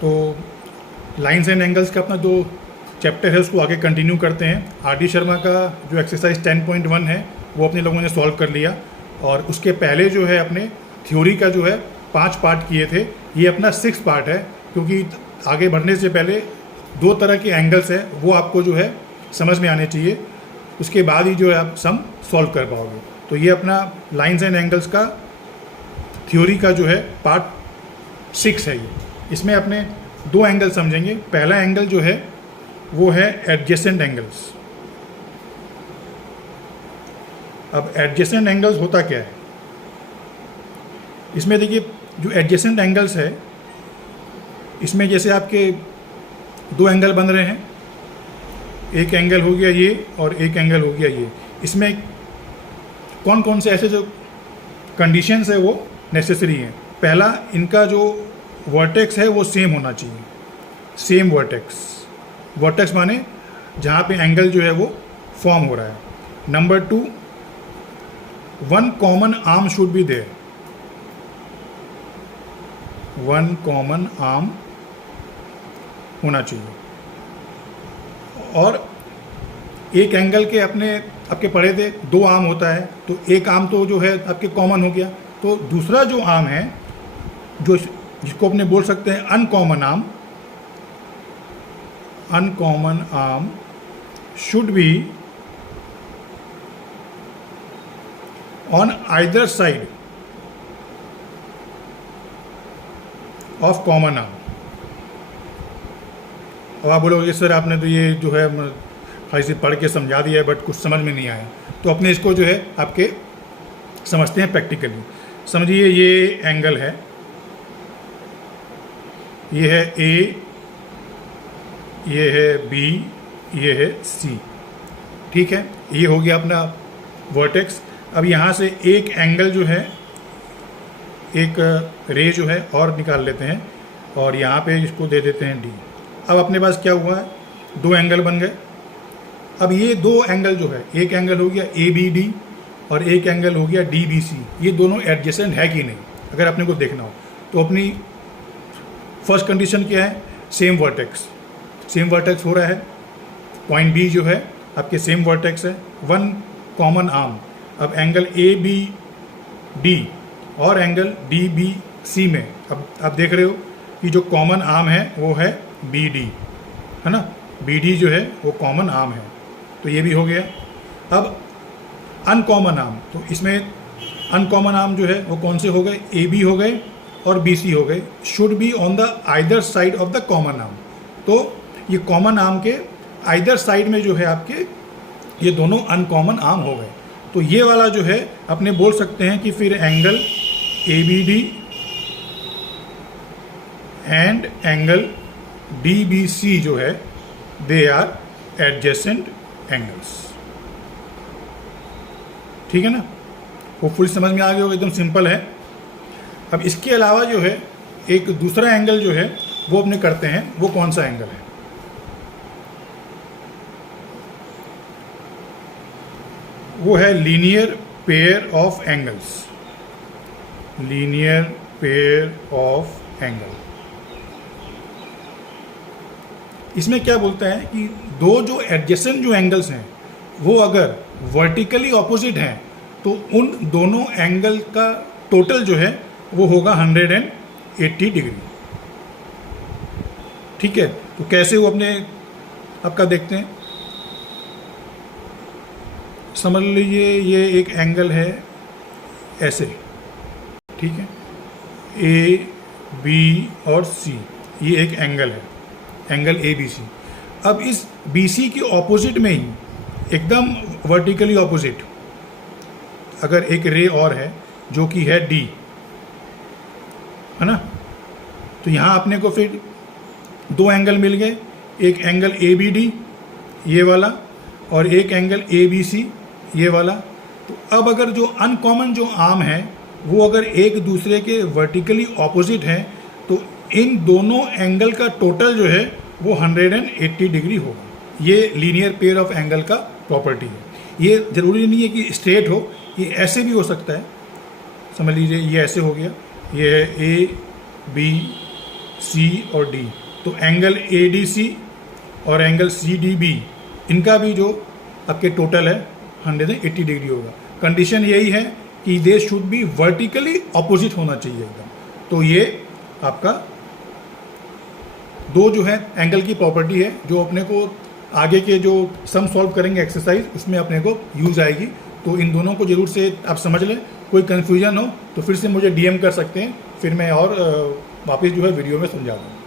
तो lines and angles का अपना जो चैप्टर है उसको आगे कंटिन्यू करते हैं। आर डी शर्मा का जो एक्सरसाइज 10.1 है वो अपने लोगों ने सॉल्व कर लिया, और उसके पहले जो है अपने थ्योरी का जो है 5 पार्ट किए थे, ये अपना 6 पार्ट है, क्योंकि आगे बढ़ने से पहले 2 तरह के एंगल्स है वो आपको जो है समझ में आने चाहिए, उसके बाद ही जो है आप सम सॉल्व कर पाओगे। तो ये अपना लाइन्स एंड एंगल्स का थ्योरी का जो है पार्ट 6 है ये। इसमें अपने 2 एंगल समझेंगे। पहला एंगल जो है वो है एडजेसेंट एंगल्स। अब एडजेसेंट एंगल्स होता क्या है, इसमें देखिए जो एडजेसेंट एंगल्स है इसमें जैसे आपके 2 एंगल बन रहे हैं, एक एंगल हो गया ये और एक एंगल हो गया ये। इसमें कौन कौन से ऐसे जो कंडीशंस है वो नेसेसरी हैं। पहला, इनका जो वर्टेक्स है वो सेम होना चाहिए, सेम वर्टेक्स। वर्टेक्स माने जहाँ पे एंगल जो है वो फॉर्म हो रहा है। Number 2, 1 common arm should be there, 1 common arm होना चाहिए। और एक एंगल के आपके पढ़े थे 2 आर्म होता है, तो एक आर्म तो जो है आपके कॉमन हो गया, तो दूसरा जो आर्म है जो जिसको अपने बोल सकते हैं uncommon arm, uncommon arm should be on either side of common arm. और आप बोलोगे सर आपने तो ये जो है खाली से पढ़ के समझा दिया है बट कुछ समझ में नहीं आया, तो अपने इसको जो है आपके समझते हैं प्रैक्टिकली। समझिए ये एंगल है, ये है ए, ये है बी, ये है सी, ठीक है। ये हो गया अपना वर्टेक्स। अब यहाँ से एक एंगल जो है, एक रे जो है और निकाल लेते हैं, और यहाँ पे इसको दे देते हैं डी। अब अपने पास क्या हुआ है, 2 एंगल बन गए। अब ये 2 एंगल जो है, एक एंगल हो गया ए बी डी और एक एंगल हो गया डी बी सी, ये दोनों एडजेसेंट है कि नहीं, अगर अपने को देखना हो तो अपनी फर्स्ट कंडीशन क्या है, सेम वर्टेक्स। सेम वर्टेक्स हो रहा है, पॉइंट बी जो है आपके सेम वर्टेक्स है, 1 कॉमन आर्म। अब एंगल ए बी डी और एंगल डी बी सी में अब आप देख रहे हो कि जो कॉमन आर्म है वो है बी डी, है ना, बी डी जो है वो कॉमन आर्म है, तो ये भी हो गया। अब अनकॉमन आर्म, तो इसमें अनकॉमन आर्म जो है वो कौन से हो गए, ए बी हो गए और बी सी हो गए। Should be on the either side of the common arm, तो ये कॉमन आर्म के आइदर साइड में जो है आपके ये दोनों अनकॉमन आर्म हो गए। तो ये वाला जो है अपने बोल सकते हैं कि फिर angle A B D and angle D B C जो है दे आर एडजेसेंट एंगल्स, ठीक है ना। होपफुली समझ में आ गया होगा, एकदम सिंपल है। अब इसके अलावा जो है एक दूसरा एंगल जो है वो अपने करते हैं, वो कौन सा एंगल है, वो है linear pair of angles, linear pair of angle. इसमें क्या बोलता है कि 2 जो एडजेसेंट जो एंगल्स हैं वो अगर वर्टिकली ऑपोजिट हैं तो उन दोनों एंगल का टोटल जो है वो होगा 180 डिग्री, ठीक है। तो कैसे वो अपने आपका देखते हैं, समझ लीजिए ये एक एंगल है ऐसे, ठीक है, ए बी और सी, ये एक एंगल है, एंगल ए बी सी। अब इस बी सी के ऑपोजिट में ही एकदम वर्टिकली ऑपोजिट अगर एक रे और है जो कि है डी, है ना, तो यहाँ अपने को फिर 2 एंगल मिल गए, एक एंगल ए बी डी ये वाला और एक एंगल ए बी सी ये वाला। तो अब अगर जो अनकॉमन जो आर्म है वो अगर एक दूसरे के वर्टिकली ऑपोजिट है तो इन दोनों एंगल का टोटल जो है वो 180 डिग्री होगा। ये लीनियर पेयर ऑफ एंगल का प्रॉपर्टी है। ये ज़रूरी नहीं है कि स्ट्रेट हो, ये ऐसे भी हो सकता है। समझ लीजिए ये ऐसे हो गया, ये है ए बी सी और डी। तो एंगल ए डी सी और एंगल सी डी बी, इनका भी जो आपके टोटल है 180 डिग्री होगा। कंडीशन यही है कि they should be vertically opposite होना चाहिए एकदम। तो ये आपका दो जो है एंगल की प्रॉपर्टी है जो अपने को आगे के जो सम सॉल्व करेंगे एक्सरसाइज उसमें अपने को यूज आएगी। तो इन दोनों को जरूर से आप समझ लें। कोई कन्फ्यूजन हो तो फिर से मुझे डीएम कर सकते हैं, फिर मैं और वापस जो है वीडियो में समझा दूँ।